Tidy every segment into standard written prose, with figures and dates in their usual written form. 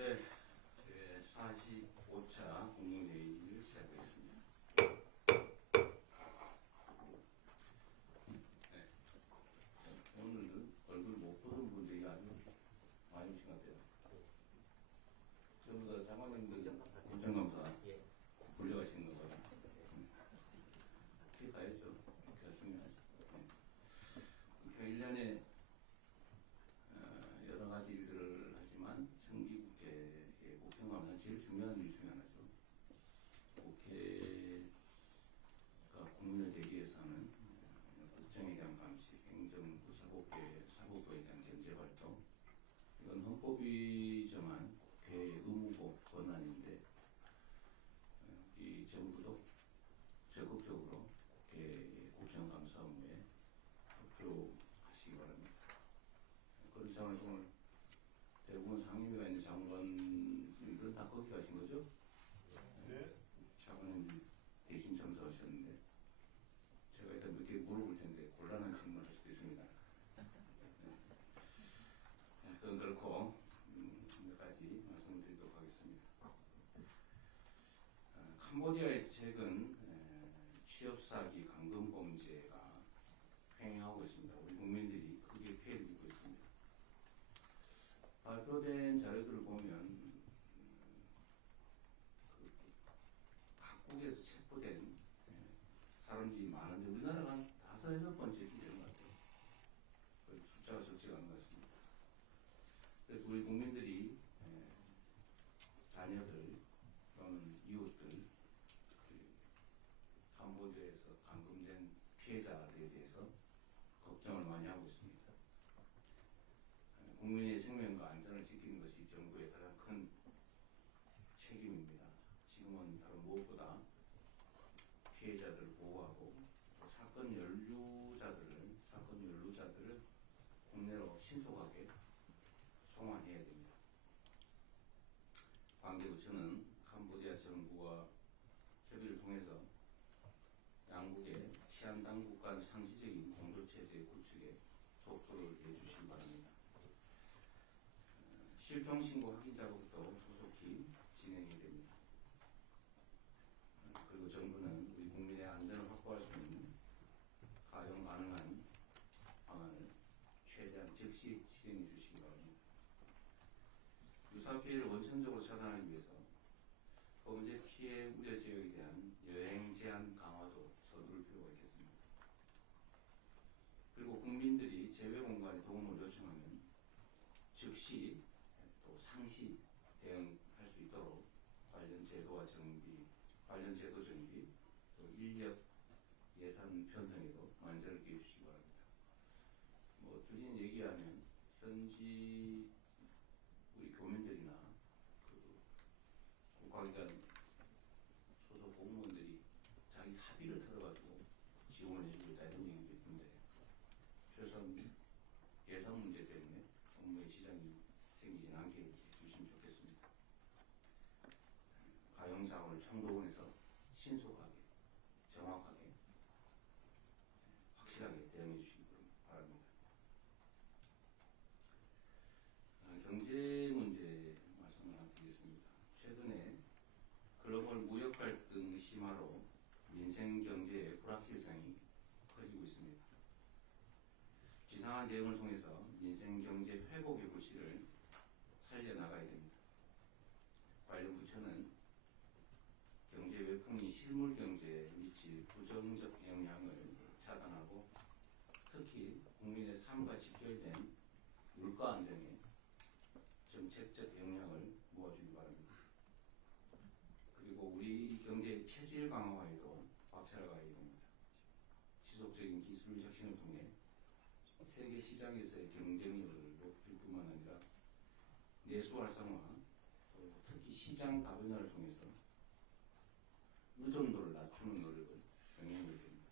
네, 45차 공동회의를 시작하겠습니다. 네, 오늘은 얼굴 못 보던 분들이 아주 많이 오신 것 같아요. 전부 다 장관님들 본청감사 불려가시는 거예요. 그게 가야죠. 그게 중요하죠. 그 1년에 여러 가지 일들을 하지만 정기국회의 국정감사는 제일 중요한 일 중에 하나죠. 국회가 국민을 대기해서는 국정에 대한 감시, 행정부, 사법부에 대한 견제활동, 이건 헌법이지만 국회의 의무고 권한인데 이 정부도 적극적으로 국회의 국정감사 업무에 협조하시기 바랍니다. 그런 차원에서 오늘 대부분 상임위가 있는 장관님들은 다 거기 가신 거죠? 네. 장관님 대신 참석하셨는데 제가 일단 몇 개 물어볼 텐데 곤란한 질문을 할 수도 있습니다. 네, 그건 그렇고 몇 가지 말씀을 드리도록 하겠습니다. 캄보디아에서 최근 취업사기 감금범죄가 횡행하고 있습니다. 우리 국민들이 크게 피해를 입고 있습니다. 발표된 자료들을 보면 각국에서 체포된 사람들이 많은데 우리나라가 한 5, 6번째쯤 되는 것 같아요. 숫자가 적지가 않은 것 같습니다. 그래서 우리 국민들이 자녀들 또는 이웃들 캄보디아에서 감금된 피해자들에 대해서 걱정을 많이 하고 있습니다. 국민의 생명과 안전을 지키는 것이 정부의 가장 큰 책임입니다. 지금은 다른 무엇보다 피해자들을 보호하고 사건 연루자들을 국내로 신속하게 송환해야 됩니다. 관계부처는 캄보디아 정부와 협의를 통해서 양국의 치안당국 간 상시적인 공조체제 구축에 속도를 내주시기 바랍니다. 실종신고 확인 작업도 소속히 진행이 됩니다. 그리고 정부는 우리 국민의 안전을 확보할 수 있는 가용 가능한 방안을 최대한 즉시 실행해 주시기 바랍니다. 유사 피해를 원천적으로 차단하기 위해서 범죄 피해 우려 지역에 대한 여행 제한 강화도 서두를 필요가 있겠습니다. 그리고 국민들이 재외 공간에 도움을 요청하면 즉시 또 상시 대응할 수 있도록 관련 제도 정비, 또 인력 예산 편성에도 만전을 기해 주시기 바랍니다. 들린 얘기하면 현지 우리 교민들이나 국가기관 소속 공무원들이 자기 사비를 털어가지고 지원을 해주고 있다 이런 얘기도 있던데 최소한 예산 문제 때문에 업무에 지장이 생기진 않게 해주시면 좋겠습니다. 가용자원을 청도원에서 신속하게, 정확하게, 확실하게 대응해 주시기 바랍니다. 경제 문제 말씀을 드리겠습니다. 최근에 글로벌 무역 갈등 심화로 민생 경제의 불확실성이 커지고 있습니다. 비상한 대응을 통해서 민생 경제 회복의 불씨를 살려나가야 됩니다. 관련 부처는 경제 외풍이 실물 경제에 미칠 부정적 영향을 차단하고 특히 국민의 삶과 직결된 물가 안정에 정책적 영향을 모아주기 바랍니다. 그리고 우리 경제의 체질 강화에도 박차를 가해야 됩니다. 지속적인 기술 혁신을 통해 세계 시장에서의 경쟁력을 높일 뿐만 아니라 내수 활성화, 또 특히 시장 다변화를 통해서 의존도를 낮추는 노력을 병행해야 됩니다.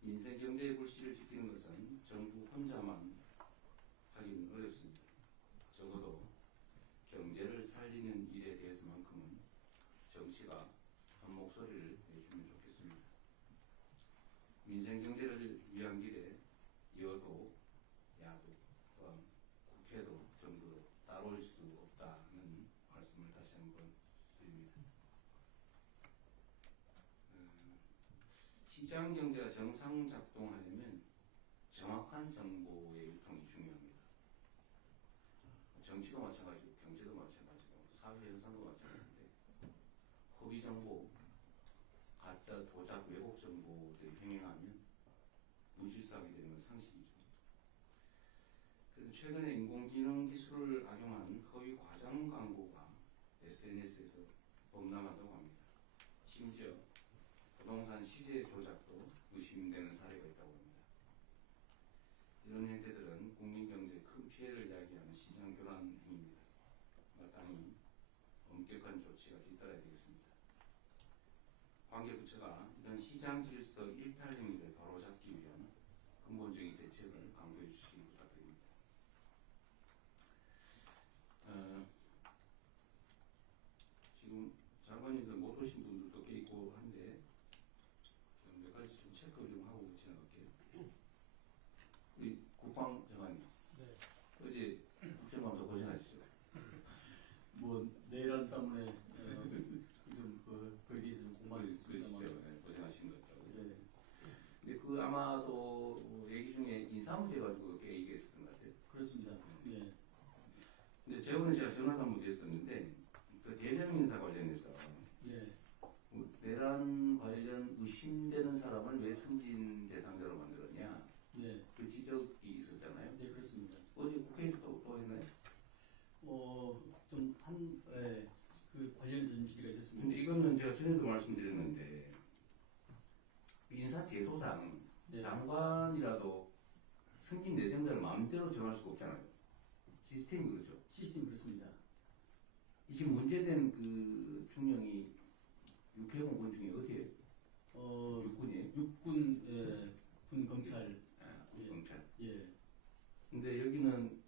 민생 경제의 불씨를 지키는 것은 정부 혼자만 하기는 어렵습니다. 적어도 경제를 살리는 일에 대해서만큼은 정치가 한 목소리를 내주면 좋겠습니다. 민생 경제를 위한 길에 여도, 야도, 또한 국회도 정부도 따라올 수 없다. 시장 경제가 정상 작동하려면 정확한 정보의 유통이 중요합니다. 정치도 마찬가지고 경제도 마찬가지고 사회 현상도 마찬가지인데 허위 정보, 가짜, 조작, 왜곡 정보들이 행행하면 무질서하게 되는 건 상식이죠. 그래서 최근에 인공지능 기술을 악용한 허위 과장 광고가 SNS에서 범람하다고 합니다. 심지어 부동산 시세 조작도 의심되는 사례가 있다고 합니다. 이런 행태들은 국민 경제에 큰 피해를 야기하는 시장 교란 행위입니다. 마땅히 엄격한 조치가 뒤따라야 되겠습니다. 관계부처가 이런 시장 질서 일탈 행위를 바로잡기 위한 근본적인 대책을 강구해 주시기 부탁드립니다. 지금 장관님들 못 오신 분들도 꽤 있고 한데 몇 가지 좀 체크 좀 하고 지나갈게요. 우리 국방장관님, 네. 어제 국정감사 고생하셨죠? 뭐 내란 때문에 좀 거기에 있어서 공방이 있습니다만. 그러시죠. 네, 고생하신 것 같다고. 네. 근데 그 아마도 얘기 중에 인사 문제 가지고 꽤 얘기했었던 것 같아요. 그렇습니다. 네. 근데 저번에 제가 전화도 한번 드렸었는데 그 대령 인사 관련해서 네. 내란 관련 의심되는 사람을 왜 승진 대상자로 만들었냐 네. 그 지적이 있었잖아요. 네, 그렇습니다. 어제 국회에서 또 했나요? 그 관련해서 좀 질의가 있었습니다. 근데 이거는 제가 전에도 말씀드렸는데 인사 제도상 네. 장관이라도 승진 내정자를 마음대로 정할 수가 없잖아요. 시스템이 그렇죠. 시스템 그렇습니다. 이 지금 문제된 그 중령이 육해공군 중에 어디에? 육군이에요? 육군 군 검찰. 경찰. 예. 근데 여기는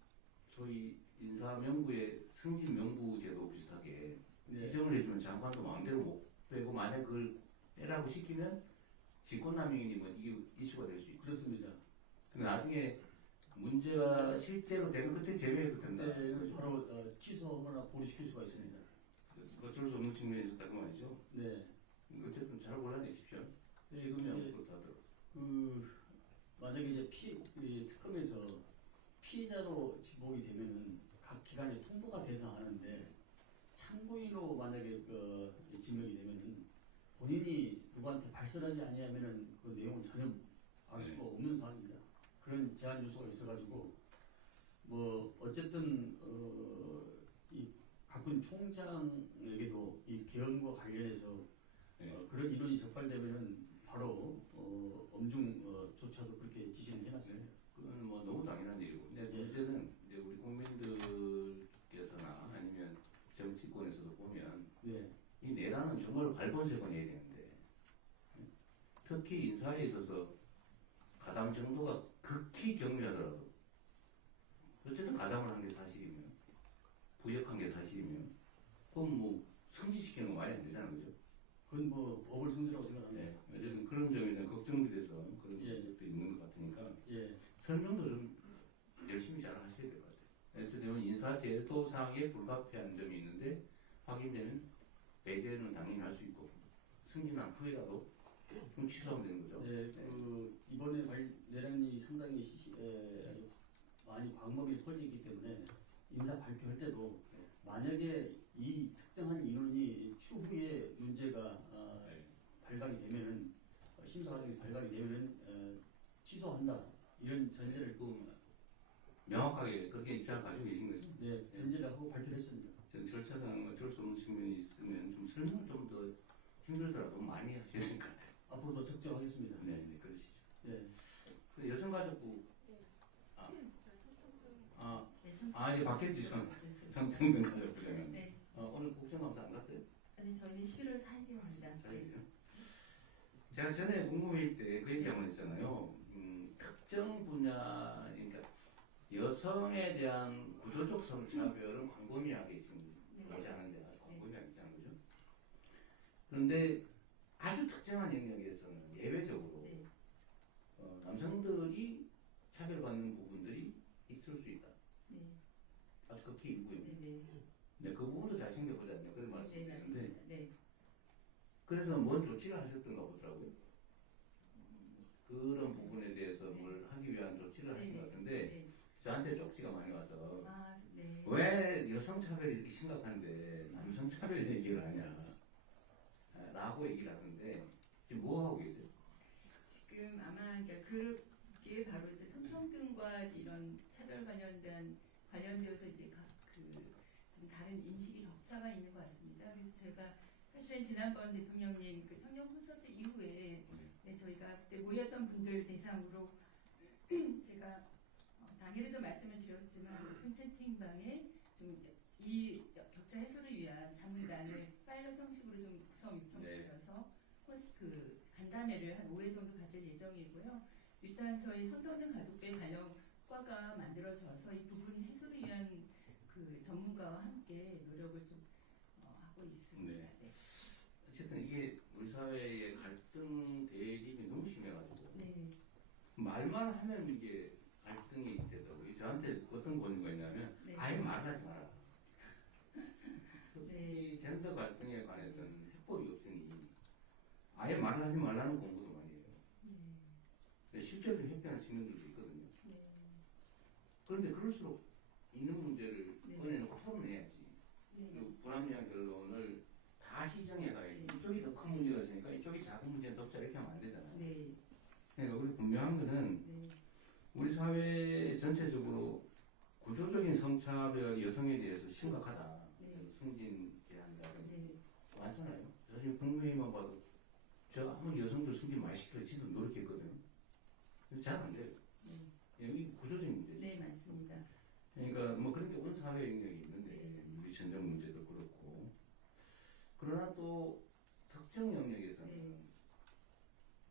소위 인사 명부의 승진 명부 제도 비슷하게 네. 지정을 해주면 장관도 마음대로 못 빼고 만약 그걸 빼라고 시키면 직권남용이니 뭐 이게 이슈가 될 수 있고. 그렇습니다. 근데 나중에 문제가 실제로 되면 그때 제외해도 된다. 네, 바로 취소하거나 보류시킬 수가 있습니다. 어쩔 수 없는 측면이 있었다고 말이죠. 네. 어쨌든 잘 골라내십시오. 네, 그러면 그럼 그렇다 하더라고요. 만약에 이제 이 특검에서 피의자로 지목이 되면은 각 기관에 통보가 돼서 하는데 참고인으로 만약에 지명이 되면은 본인이 누구한테 발설하지 아니하면은 그 내용을 전혀 알 수가 없는 상황입니다. 그런 제한 요소가 있어가지고 뭐 어쨌든 이 각군 총장에게도 이 개헌과 관련해서 네. 그런 인원이 적발되면은 바로 엄중 조차도 그렇게 지시를 해놨어요. 그건 뭐 너무 당연한 일이고. 근데 문제는 이제 우리 국민들께서나 아니면 정치권에서도 보면 네. 이 내란은 정말 발본색원 해야 되는데 특히 인사에 있어서 가담 정도가 극히 경미하더라도 어쨌든 가담을 한 게 사실이면 부역한 게 사실이면 그럼 뭐 승진시키는 거 말이 안 되잖아요. 그죠? 그건 뭐 어불성설이라고 생각합니다. 네. 어쨌든 그런 점에 대한 걱정이 돼서 그런 예. 지적도 있는 것 같으니까 예. 설명도 좀 열심히 잘 하셔야 될 것 같아요. 어쨌든 인사제도상에 불가피한 점이 있는데 확인되면 배제는 당연히 할 수 있고 승진한 후에라도 좀 취소하면 되는 거죠. 네, 이번에 내란이 상당히 아주 많이 광범위에 퍼지기 때문에 인사 발표할 때도 만약에 이 특정한 인원이 추후에 문제가 발각이 되면은 심사 과정에서 발각이 되면은 취소한다 이런 전제를 명확하게 그렇게 입장을 가지고 계신 거죠. 네, 전제를 하고 발표를 했습니다. 전 절차상 어쩔 수 없는 측면이 있으면 좀 설명을 좀 더 힘들더라도 많이 하셔야 될 것 같아요. 앞으로도 적정하겠습니다. 네, 그러시죠. 네. 그 여성가족부 이제 바뀌었지. 성평등 가족부장님. 네. 오늘 국정감사 안 갔어요? 아니 저희는 11월 4일에 합니다. 사실요. 제가 전에 국무회의 때 그 얘기 한번 했잖아요. 특정 분야, 그러니까 여성에 대한 구조적 성차별은 광범위하게 지금 들어오지 않은데 아주 광범위하게 있잖아요. 그죠? 그런데 아주 특정한 영역에서는 예외적으로 네. 남성들이 차별받는 부분들이 있을 수 있다. 네. 아주 극히 일부입니다. 네. 네, 그 부분도 잘 챙겨보자는 그런 말씀드리는데 네. 그래서 뭔 조치를 하셨던가 보더라고요. 그런 부분에 대해서 뭘 하기 위한 조치를 하신 것 같은데 네. 저한테 쪽지가 많이 와서 아, 네. 왜 여성 차별이 이렇게 심각한데 남성 차별 얘기를 하냐 라고 얘기를 하는데 지금 뭐 하고 계세요? 지금 아마 그러니까 그게 바로 이제 성평등과 이런 차별 관련되어서 이제 좀 다른 인식이 격차가 있는 것 같습니다. 그래서 제가 사실은 지난번 대통령님 그 청년 콘서트 이후에 네, 저희가 그때 모였던 분들 대상으로 제가 당일에도 말씀을 드렸지만 오픈 채팅방에 좀 이 격차 해소를 위한 자문단을 파일럿 형식으로 좀 구성 요청드려서 그 간담회를 한 5회 정도 가질 예정이고요. 일단 저희 성평등 가족배 관련과가 만들어져서 이 부분 해소를 위한 그 전문가와 함께 노력을 좀 하고 있습니다. 네. 어쨌든 이게 우리 사회의 갈등 대립이 너무 심해가지고 네. 말만 하면 이게 갈등이 되더라고요. 저한테 어떤 권유가 있냐면 네. 아예 말하지 마라. 네. 이 젠더 갈등에 관해서는 해법이 없으니 아예 말하지 말라는 공부도 많이 해요. 근데 실제로 회피하는 측면들도 있거든요. 네. 그런데 그럴수록 있는 문제를 네. 꺼내놓고 토론해야지. 네. 그리고 불합리한 결론을 다 시정해가야지. 이쪽이 더 큰 문제가 있으니까 이쪽이 작은 문제는 덮자 이렇게 하면 안 되잖아요. 네. 그러니까 우리 분명한 거는 네. 우리 사회 전체적으로 구조적인 성차별이 여성에 대해서 심각하다. 네. 승진 제한이라든지 네. 많잖아요. 저 지금 국무회의만 봐도 제가 아무리 여성들 승진 많이 시켜도 지도 노력했거든요. 잘 안 돼요. 이 구조적인 문제죠. 네, 맞습니다. 그러니까 뭐 그런 게 온 사회 영역이 있는데 네. 우리 전쟁 문제도 그렇고 그러나 또 특정 영역에서는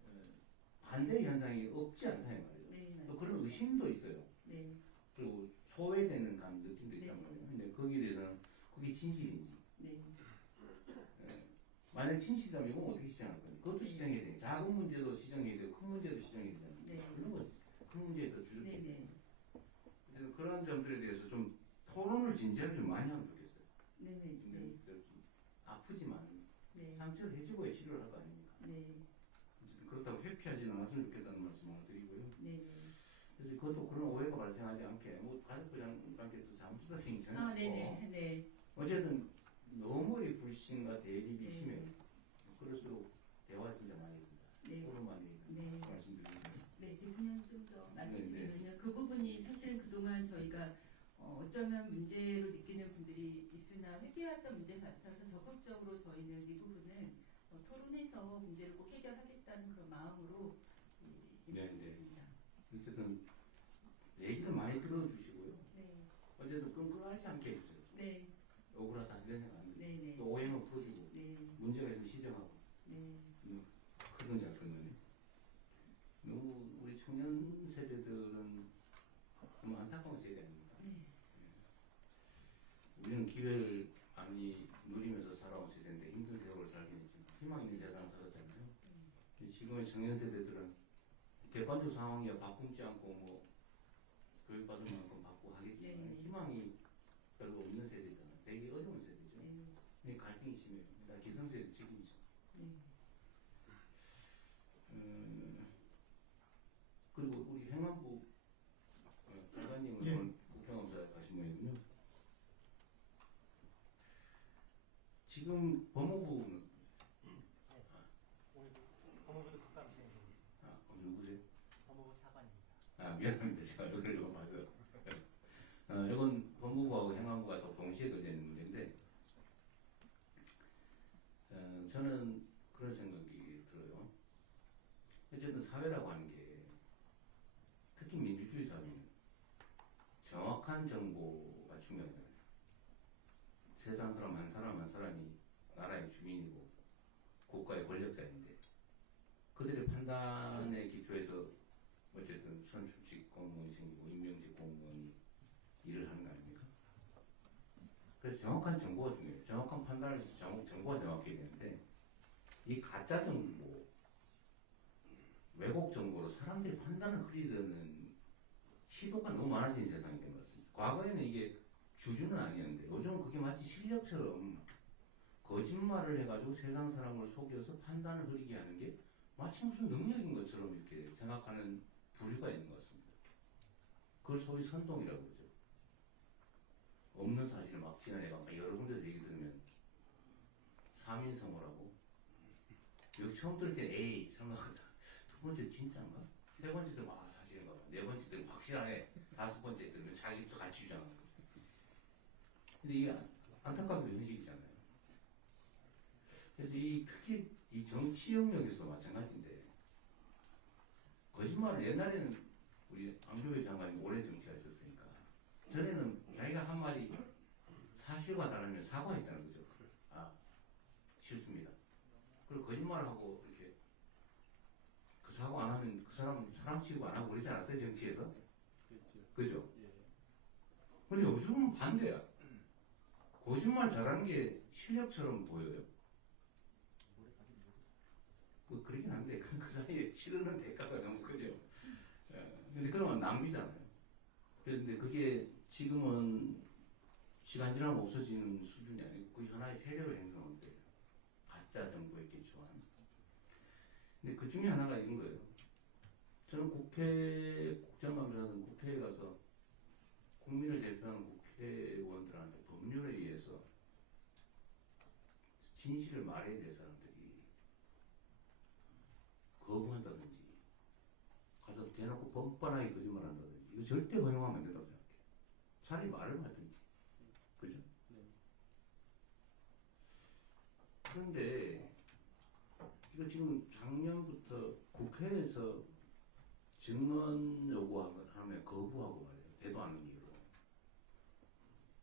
네. 반대 현상이 없지 않다 이 말이에요. 네, 또 맞습니다. 그런 의심도 있어요. 네. 그리고 소외되는 감 느낌도 있단 네. 말이에요. 근데 거기에 대해서는 그게 진실인지 네. 만약 진실이라면 이건 어떻게 시정할 거냐? 그것도 네. 시정해야 되니 작은 문제도 시정해야 되고 큰 문제도 시정해야 되잖아요. 네. 그런 거 큰 문제에 더 주력. 네. 네. 그래서 그런 점들에 대해서 좀 토론을 진지하게 좀 많이 하면 좋겠어요. 네. 근데 네. 좀 아프지만 네. 상처를 해주고야 치료를 할 거 아닙니까? 네. 어쨌든 그렇다고 회피하지는 않았으면 좋겠다는 말씀을 드리고요. 네. 그래서 그것도 그런 오해가 발생하지 않게 뭐 가족들한테도 잘못된 입장이 아, 있고 네. 네. 어쨌든 너무 이 불신과 대립이 네. 심해요. 그럴수록 대화 진짜 많이 됩니다. 네. 토론 많이 네. 말씀드리고요. 네, 대통령 좀 더 말씀드리면요. 그 부분이 사실은 그동안 저희가 어쩌면 문제로 느끼는 분들이 있으나 회피해왔던 문제 같아서 적극적으로 저희는 이 부분은 토론해서 문제를 꼭 해결하겠다는 그런 마음으로 네, 있습니다. 어쨌든 얘기를 많이 들어주시고요. 네, 어쨌든 끈끈하지 않게 해주세요. 네, 억울하다 이런 생각 안 들고 네, 네, 또 오해만 풀어주고 네, 문제가 있으면 시정하고 네, 그런 잘 끊는 너무 우리 청년 세대들은 너무 안타까운 세대입니다. 네, 우리는 기회를 많이 누리면서 살아온 세대인데 힘든 세월을 살긴 했지만 희망 있는 세상을 살았잖아요. 지금의 청년 세대들은 객관적 상황이야 바꿈지 않고 뭐 교육받을 만큼 받고 하겠지만 네. 희망이 별로 없는 세대잖아요. 되게 어려운 세대죠. 네, 이 갈등이 심해요. 그러니까 기성세대 책임이죠. 네. 그리고 우리 행안부 장관님은 예. 오늘 국정감사 가신 모양이군요. 지금 법무부는 오늘 법무부도 국감 진행되고 있습니다. 누구세요? 법무부 차관입니다. 미안합니다. 제가 얼굴을 너무 봐서. 이건 법무부하고 행안부가 또 동시에 걸리는 문제인데 저는 그런 생각이 들어요. 어쨌든 사회라고 하는 게 특히 민주주의 사회는 정확한 정보가 중요하잖아요. 세상 사람 한 사람 한 사람이 나라의 주인이고 국가의 권력자인데 그들의 판단에 기초해서 어쨌든 선출직 공무원이 생기고 임명직 공무원이 일을 하는 거 아닙니까? 그래서 정확한 정보가 중요해요. 정확한 판단을 해서 정보가 정확해야 되는데 이 가짜 정보, 왜곡 정보로 사람들이 판단을 흐리려는 시도가 너무 많아진 세상이 된 것 같습니다. 과거에는 이게 주주는 아니었는데 요즘은 그게 마치 실력처럼 거짓말을 해가지고 세상 사람을 속여서 판단을 흐리게 하는 게 마치 무슨 능력인 것처럼 이렇게 생각하는 부류가 있는 것 같습니다. 그걸 소위 선동이라고 그러죠. 없는 사실을 막 지난해가 막 여러 군데서 얘기 들으면 사민성어라고. 여기 처음 들을 때 에이 설마 두 번째 진짜인가? 세 번째 들으면 아 사실인가 봐. 네 번째 들으면 확실하네. 다섯 번째 들으면 자기도 같이 주장하는 거죠. 근데 이게 안타깝게 현실이잖아요. 그래서 이 특히 이 정치 영역에서도 마찬가지인데 거짓말을 옛날에는 우리 안교회 장관이 오랜 정치가 있었으니까 전에는 자기가 한 말이 사실과 다르면 사과했잖아요. 그죠? 아 싫습니다. 그리고 거짓말하고 이렇게 그 사과 안 하면 그 사람 취급 안 하고 그러지 않았어요? 정치에서? 그죠? 근데 요즘은 반대야. 거짓말 잘하는 게 실력처럼 보여요. 뭐 그러긴 한데 그 사이에 치르는 대가가 너무 크죠. 근데 그러면 낭비잖아요. 그런데 그게 지금은 시간 지나면 없어지는 수준이 아니고 거의 하나의 세력을 형성하는 거예요. 가짜 정보에 기초한. 근데 그 중에 하나가 이런 거예요. 저는 국정감사든 국회에 가서 국민을 대표하는 국회의원들한테 법률에 의해서 진실을 말해야 될 사람들이 거부한다든지 가서 대놓고 뻔뻔하게 거짓말한다든지 이거 절대 허용하면 안 된다고 생각해요. 차라리 말을 하든지. 그죠? 그런데 이거 지금 작년부터 국회에서 증언 요구하면 거부하고 말이에요. 대도 않는 이유로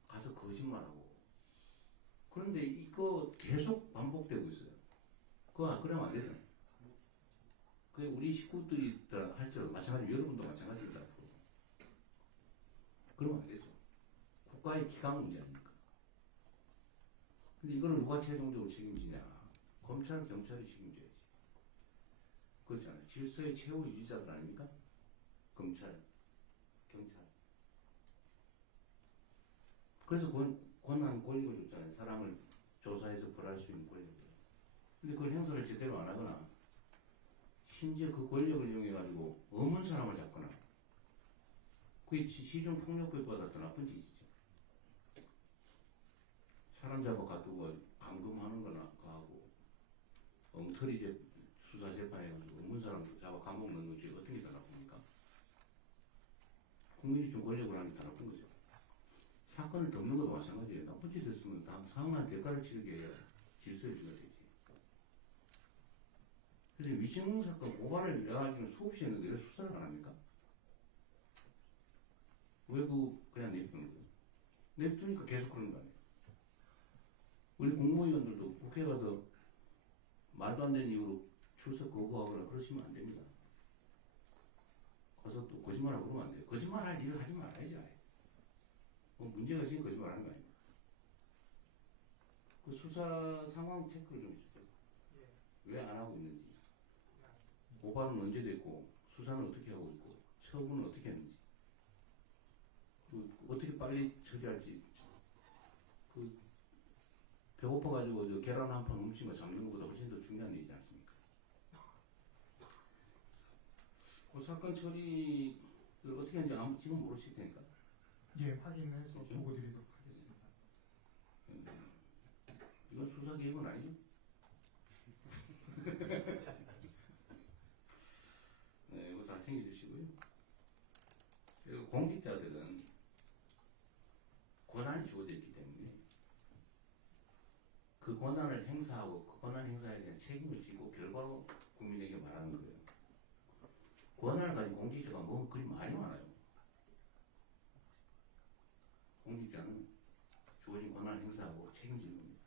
가서 거짓말하고. 그런데 이거 계속 반복되고 있어요. 그러면 안 되잖아요. 그 우리 식구들이 할지라도 마찬가지, 여러분도 마찬가지입니다. 그러면 안 되죠. 국가의 기강 문제 아닙니까? 근데 이거는 누가 최종적으로 책임지냐? 검찰, 경찰이 책임져야지. 그렇잖아요. 질서의 최후 유지자들 아닙니까? 검찰, 경찰. 그래서 권한 권력을 줬잖아요. 사람을 조사해서 벌할 수 있는 권력을. 근데 그걸 행사를 제대로 안 하거나 심지어 그 권력을 이용해가지고 없는 사람을 잡거나 그게 시중폭력배보다 더 나쁜 짓이죠. 사람 잡아 가두고 감금하는 거나 하고 엉터리 수사 재판해가지고 없는 사람 잡아 감옥 넣는 것이 어떤 게 더 나쁩니까? 국민이 준 권력을 하는 게 더 나쁜 거죠. 사건을 덮는 것도 마찬가지예요. 나쁜 짓 했으면 다 상응한 대가를 치르게 해야 질서를 주게 되지. 그래서 위증 사건 고발을 내가 알기로는 수없이 했는데 왜 수사를 안 합니까? 왜 그냥 내비두는 거예요? 내비두니까 계속 그러는 거 아니에요? 우리 국무위원들도 국회 가서 말도 안 되는 이유로 출석 거부하거나 그러시면 안 됩니다. 가서 또 거짓말하고 그러면 안 돼요. 거짓말할 일을 하지 말아야지. 뭐 문제가 있으니 거짓말하는 거 아닙니까? 그 수사 상황 체크를 좀 해주세요. 왜 안 하고 있는지. 고발은 언제 됐고 수사는 어떻게 하고 있고 처분은 어떻게 했는지 어떻게 빨리 처리할지 배고파가지고 저 계란 한 판 훔친 거 잡는 것보다 훨씬 더 중요한 일이지 않습니까? 그 사건 처리를 어떻게 하는지 아무 지금 모르실 테니까. 예, 확인해서 그렇죠? 보고 드리도록 하겠습니다. 이건 수사 개입은 아니죠? 네, 이거 다 챙겨주시고요. 그리고 공직자들은 권한이 주어져 있기 때문에 그 권한을 행사하고 그 권한 행사에 대한 책임을 지고 결과로 국민에게 말하는 거예요. 권한을 가진 공직자가 뭐 그리 많이 많아요. 공직자는 주어진 권한을 행사하고 책임지는 겁니다.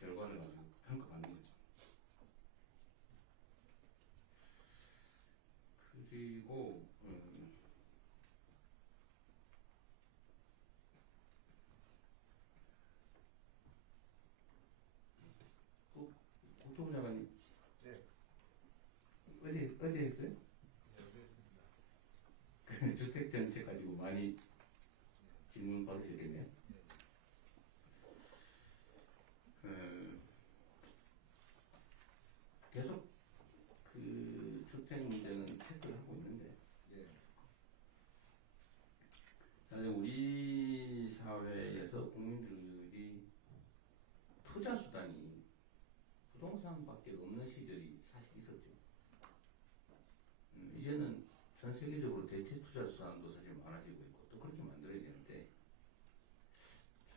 결과를 가지고 평가받는 거죠. 그리고 국토부 장관님 네. 어제 했어요? 네, 알겠습니다. 그 주택 정책 가지고 많이 질문 받으셨겠네요. 계속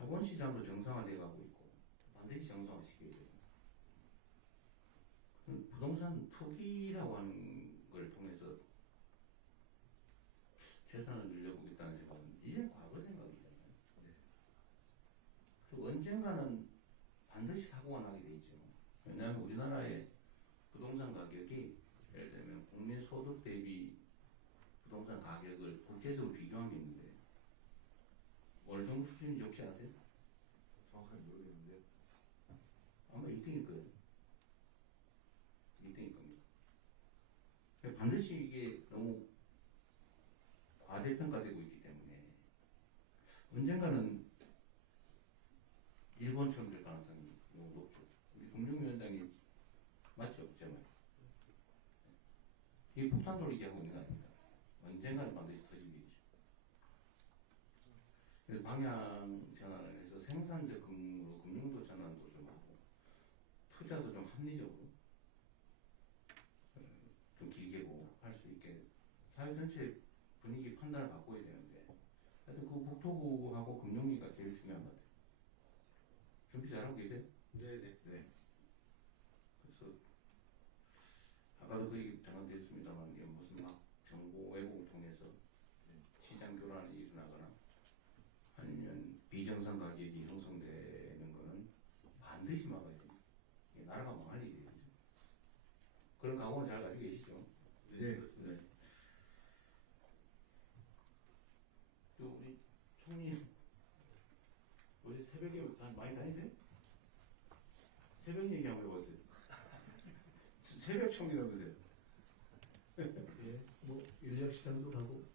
자본시장도 정상화돼 가고 있고 반드시 정상화시켜야 돼요. 부동산 투기라고 하는 걸 통해서 재산을 늘려보겠다는 생각은 이제 과거 생각이잖아요. 그리고 언젠가는 반드시 사고가 나게 돼 있죠. 왜냐하면 우리나라의 부동산 가격이 예를 들면 국민 소득 대비 부동산 가격을 국제적으로 비교한 게 있는데 어느 정도 수준인지 혹시 아세요? 정확하게 모르겠는데 아마 1등일 거예요. 1등일 겁니다. 그러니까 반드시 이게 너무 과대평가되고 있기 때문에 언젠가는 일본처럼 될 가능성이 너무 높죠. 우리 금융위원장님 맞죠? 제 말. 이게 폭탄 돌리기 하고 있는 거 아닙니다. 언젠가는 반드시 터질 일이죠. 그래서 방향 전환을 해서 생산적 금융으로 금융도 전환도 좀 하고 투자도 좀 합리적으로 좀 길게 보고 할 수 있게 사회 전체 분위기 판단을 바꿔야 되는데 하여튼 그 국토부하고 금융위가 제일 중요한 것 같아요. 준비 잘하고 계세요? 네네. 네. 그래서 아까도 그 얘기 잠깐 드렸습니다만 이게 무슨 막 정보 왜곡을 통해서 시장 교란이 일어나거나 아니면 비정상 가격이 형성되는 거는 반드시 막아야 됩니다. 이게 나라가 망할 일이에요. 그런 각오는 잘 가지고 계시죠? 네, 그렇습니다. 또 우리 총리 어제 새벽에 많이 다니세요? 새벽 얘기 한번 해보세요. 새벽 총리라면서요? 예, 뭐 인력시장도 가고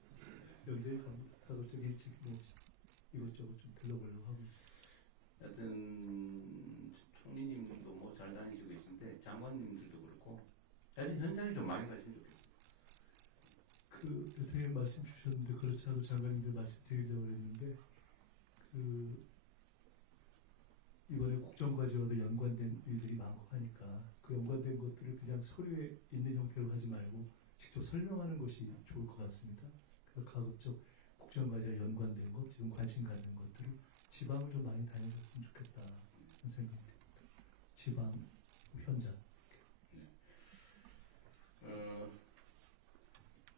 연대 가도 좀 일찍 뭐 이것저것 좀 들러보려고 하고 있어요. 하여튼 총리님도 뭐 잘 다니시고 계신데 장관님들도 그렇고 하여튼 현장에 좀 많이 가시면 좋겠어요. 그 대통령 말씀 주셨는데 그렇지 않아도 장관님들 말씀 드리려고 했는데 그 이번에 국정과제와도 연관된 일들이 많고 하니까 그 연관된 것들을 그냥 서류에 있는 형태로 하지 말고 직접 설명하는 것이 좋을 것 같습니다. 그래서 가급적 국정과제와 연관된 것, 지금 관심 갖는 것들을 지방을 좀 많이 다녀줬으면 좋겠다 하는 생각이 듭니다. 지방, 현장.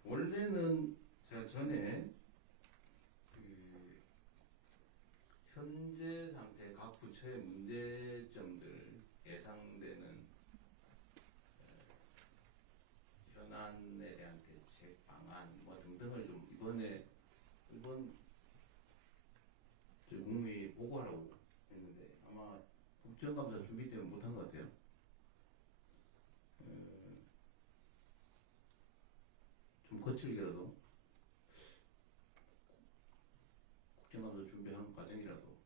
원래는 제가 전에 그 현재 상태 각 부처의 문제점들 예상되는 현안에 대한 대책 방안 뭐 등등을 좀 이번 국무회의에 보고하라고 했는데 아마 국정감사 준비 때문에 못한 것 같아요. 좀 거칠게라도 국정감사 준비하는 과정이라도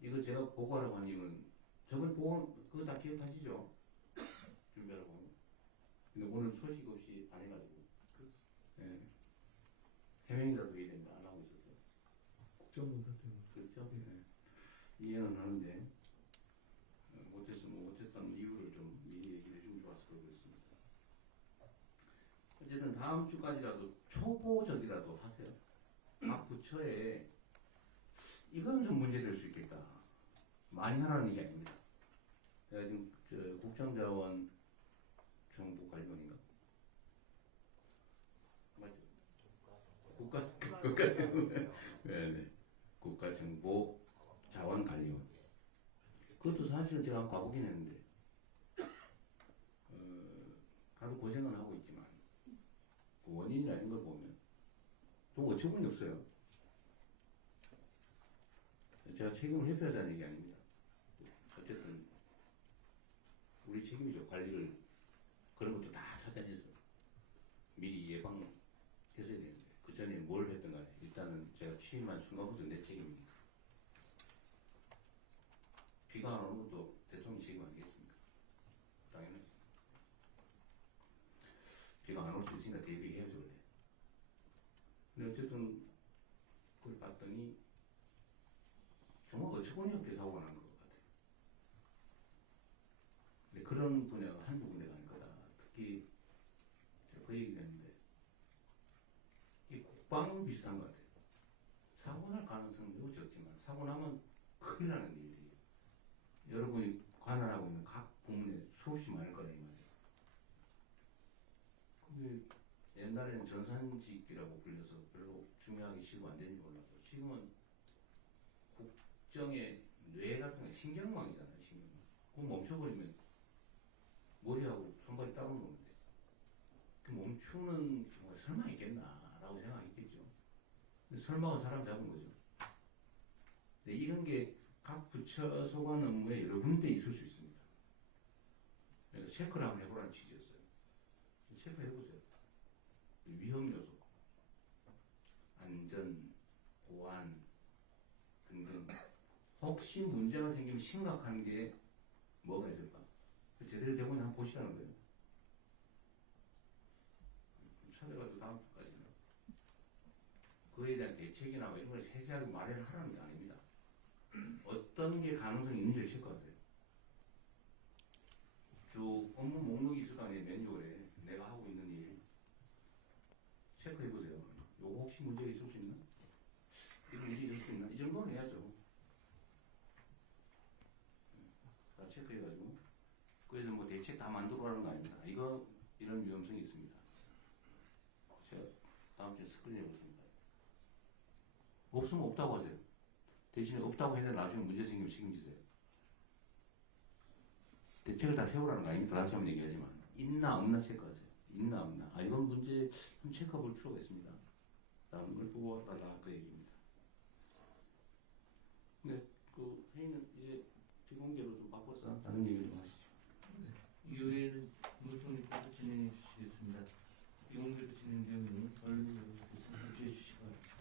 이거 제가 보고하라고 한 이유는 저번 보고 그거 다 기억하시죠? 준비하라고. 근데 오늘 소식 없이 안 해가지고 예. 해명이라도 해야 되는데 안 하고 있었어요. 국정감사 때문에. 그렇죠? 네. 이해는 하는데 못해서 뭐 어쨌든 이유를 좀 미리 얘기를 해주면 좋았을 것 같습니다. 어쨌든 다음 주까지라도 초보적이라도 하세요. 각 부처에 이건 좀 문제될 수 있겠다. 많이 하라는 얘기 아닙니다. 제가 지금 국정자원 정보관리원인가? 맞죠? 네네. 국가정보자원관리원. 그것도 사실은 제가 한번 가보긴 했는데, 다들 고생은 하고 있지만, 그 원인이나 이런 걸 보면, 좀 어처구니 없어요. 제가 책임을 회피하자는 얘기 아닙니다. 어쨌든, 우리 책임이죠. 관리를, 그런 것도 다 찾아내서 미리 예방했어야 되는데, 그 전에 뭘 했든 간에, 일단은 제가 취임한 순간부터 내 책임이니까. 비가 안 오는 것도 대통령 책임 아니겠습니까? 당연하지. 비가 안 올 수 있으니까 대비해야죠, 원래. 근데 어쨌든, 그걸 봤더니, 정말 어처구니 없게 사고가 난 것 같아요. 근데 그런 분야가 한두 군데가 아닐 거다. 특히, 제가 그 얘기를 했는데, 이 국방 비슷한 것 같아요. 사고 사고 날 가능성은 매우 적지만 사고 나면 큰일 나는 일들이 여러분이 관할하고 있는 각 부문에 수없이 많을 거라 이 말이에요. 그게 옛날에는 전산직이라고 불려서 별로 중요하게 시도 안 되는지 몰라도 지금은 국정의 뇌 같은 게 신경망이잖아요. 신경망. 그거 멈춰버리면 머리하고 손발이 따로 노는데 그 멈추는 경우가 설마 있겠나라고 생각했겠죠. 근데 설마가 사람 잡은 거죠. 근데 이런 게 각 부처 소관 업무에 여러 군데 있을 수 있습니다. 그래서 체크를 한번 해보라는 취지였어요. 체크해보세요. 위험 요소, 안전, 보안 등등 혹시 문제가 생기면 심각한 게 뭐가 있을까? 제대로 되고 한번 보시라는 거예요. 찾아가도 다음 주까지는 그에 대한 대책이나 뭐 이런 걸 세세하게 말을 하라는 게 아닙니다. 어떤 게 가능성이 있는지를 체크하세요. 쭉 업무 목록이 있을 거 아니에요. 맨유얼에 내가 하고 있는 일 체크해보세요. 요거 혹시 문제가 있을 수 있나? 이런 문제 있을 수 있나? 이 정도는 해야죠. 다 체크해가지고 그래서 뭐 대책 다 만들어라는 거 아닙니다. 이거 이런 위험성이 있습니다. 제가 다음 주에 스크린 해보겠습니다. 없으면 없다고 하세요. 대신에 없다고 해야 나중에 문제 생기면 책임지세요. 대책을 다 세우라는 거 아닙니다. 다시 한번 얘기하지만 있나 없나 체크하세요. 있나 없나. 아 이건 문제 좀 체크해 볼 필요가 있습니다. 다음 걸 보고 와달라 그 얘기입니다. 네, 그 회의는 이제 비공개로 좀 바꿔서 다른 얘기 좀 하시죠. 이후에는 노총리께서 진행해 주시겠습니다. 비공개로 진행되면 언론에 주시기 바랍니다.